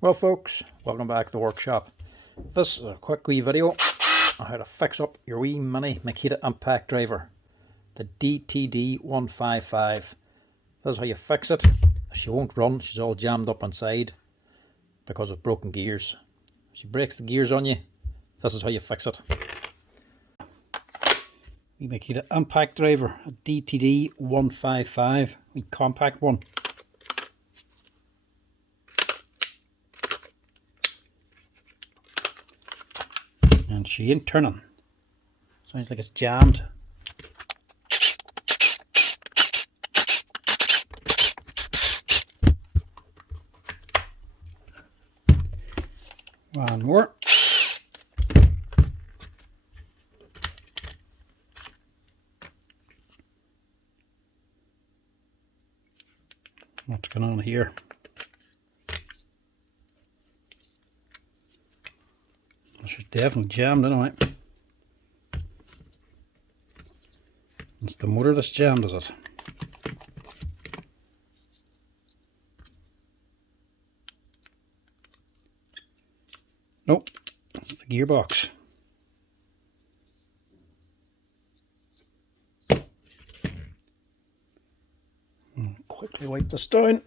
Well folks, welcome back to the workshop. This is a quick wee video on how to fix up your wee mini Makita impact driver, the DTD155. This is how you fix it. She won't run, she's all jammed up inside because of broken gears. She breaks the gears on you, this is how you fix it. We Makita impact driver, a DTD155, we compact one. And she ain't turning. Sounds like it's jammed. One more. What's going on here? She's definitely jammed anyway. It's the motor that's jammed, is it? Nope, it's the gearbox. I'll quickly wipe this down.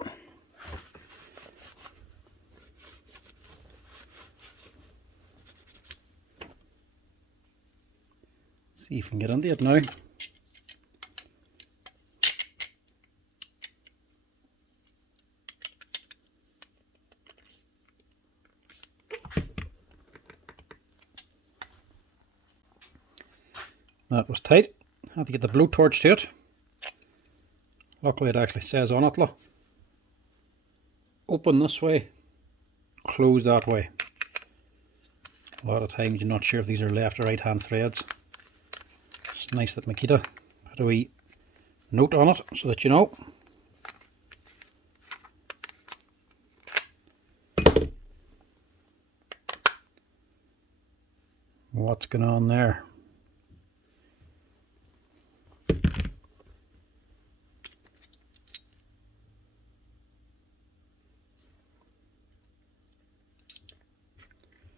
See if we can get into it now. That was tight. Had to get the blowtorch to it. Luckily it actually says on it, look. Open this way, close that way. A lot of times you're not sure if these are left or right hand threads. It's nice that Makita put a wee note on it so that you know. What's going on there?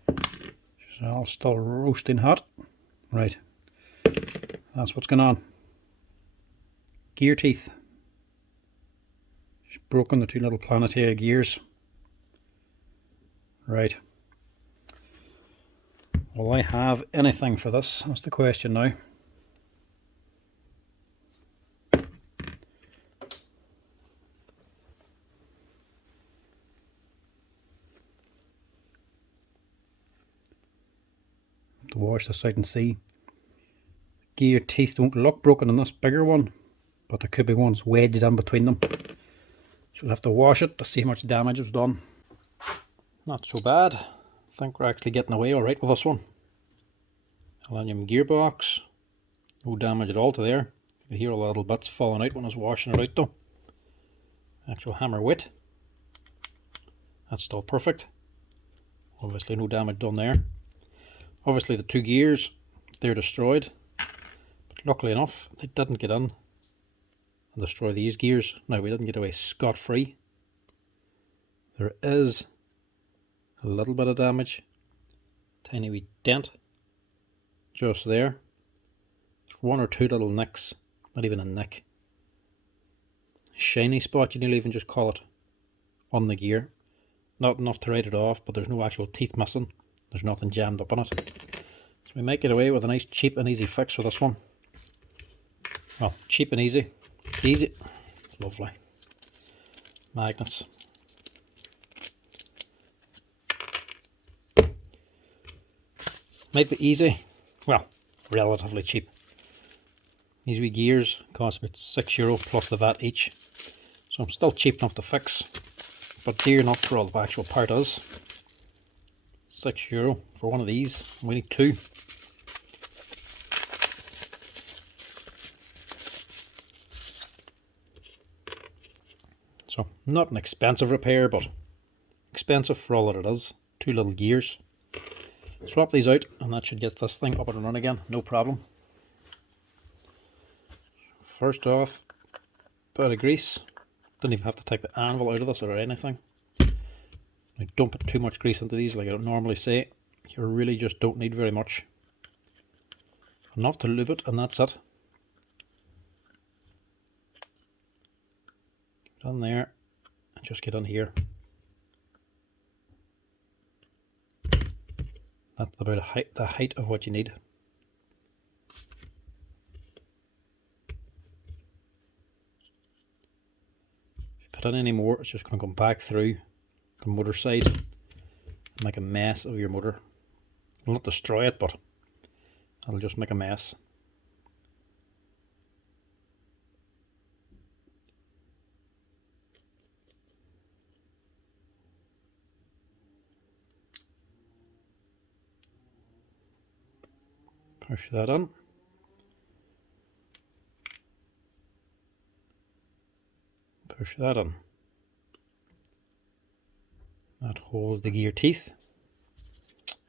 It's all still roasting hot. Right, that's what's going on. Gear teeth. She's broken the two little planetary gears. Right. Will I have anything for this? That's the question now. To wash this out and see. Gear teeth don't look broken in this bigger one, but there could be ones wedged in between them. So we'll have to wash it to see how much damage was done. Not so bad. I think we're actually getting away alright with this one. Aluminium gearbox. No damage at all to there. You can hear all the little bits falling out when I was washing it out though. Actual hammer weight. That's still perfect. Obviously no damage done there. Obviously the two gears, they're destroyed. But luckily enough, they didn't get in and destroy these gears. Now we didn't get away scot-free. There is a little bit of damage. Tiny wee dent. Just there. One or two little nicks. Not even a nick. A shiny spot, you nearly even just call it, on the gear. Not enough to write it off, but there's no actual teeth missing. There's nothing jammed up on it. So we might get away with a nice cheap and easy fix for this one. Well, cheap and easy. It's easy. It's lovely. Magnets. Might be easy. Well, relatively cheap. These wee gears cost about €6 plus the VAT each. So I'm still cheap enough to fix. But dear enough for all the actual part is. €6 for one of these. We need two. So not an expensive repair, but expensive for all that it is. Two little gears. Swap these out and that should get this thing up and running again, no problem. First off, bit of grease. Didn't even have to take the anvil out of this or anything. Now, don't put too much grease into these like I don't normally say. You really just don't need very much. Enough to lube it and that's it. Get on there and just get on here. That's about the height of what you need. If you put in any more, it's just going to come back through the motor side and make a mess of your motor. It'll not destroy it, but it'll just make a mess. Push that in. Push that in. That holds the gear teeth,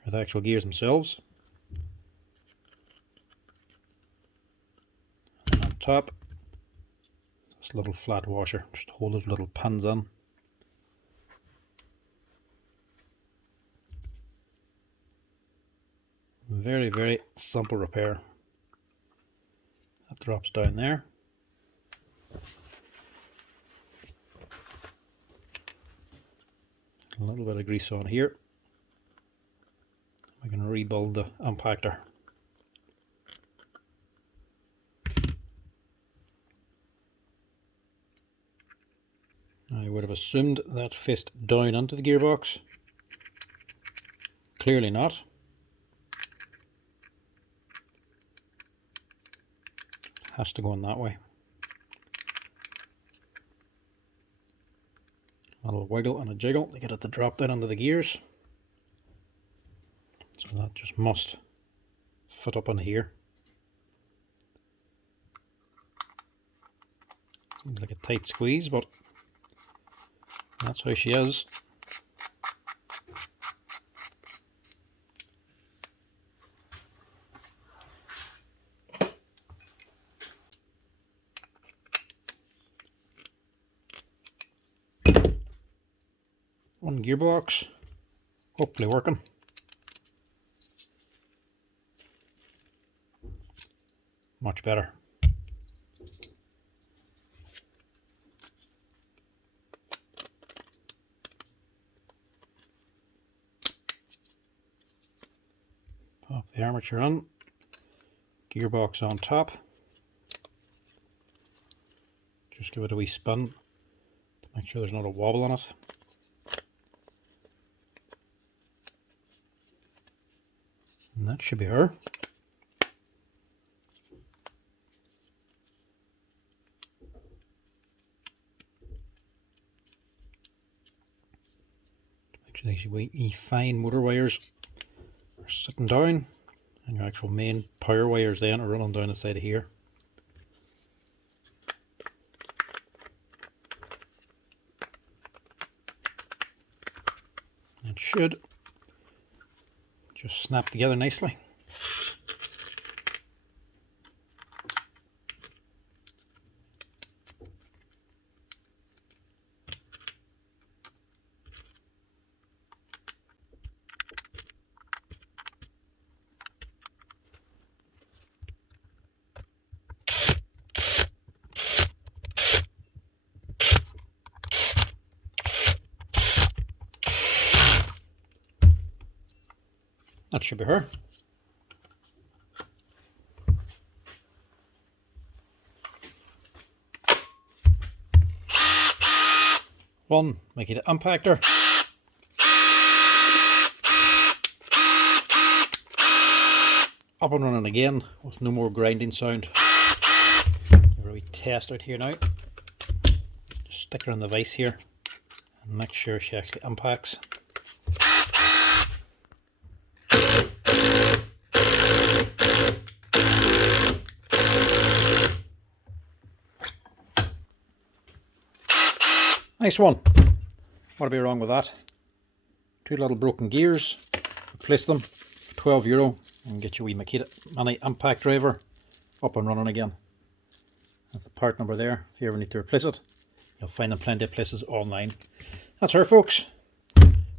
or the actual gears themselves. And on top, this little flat washer, just hold those little pins in. Very, very simple repair. That drops down there. A little bit of grease on here. We can rebuild the impactor. I would have assumed that fist down into the gearbox. Clearly not. Has to go in that way. A little wiggle and a jiggle to get it to drop down under the gears. So that just must fit up in here. Seems like a tight squeeze, but that's how she is. One gearbox, hopefully working. Much better. Pop the armature on, gearbox on top. Just give it a wee spin to make sure there's not a wobble on it. And that should be her. Make sure these wee fine motor wires are sitting down, and your actual main power wires then are running down the side of here. It should just snap together nicely. That should be her. One Makita impactor. Up and running again with no more grinding sound. Give her a wee test out here now. Just stick her in the vise here and make sure she actually impacts. Nice one. What'll be wrong with that? Two little broken gears, replace them for €12 and get your wee Makita mini impact driver up and running again. That's the part number there. If you ever need to replace it, you'll find them plenty of places online. That's her, folks.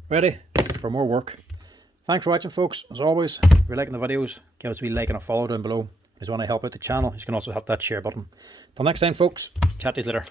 ready for more work. Thanks for watching, folks. As always, if you're liking the videos, give us a wee like and a follow down below. If you want to help out the channel, you can also hit that share button. Till next time, folks, chat to you later.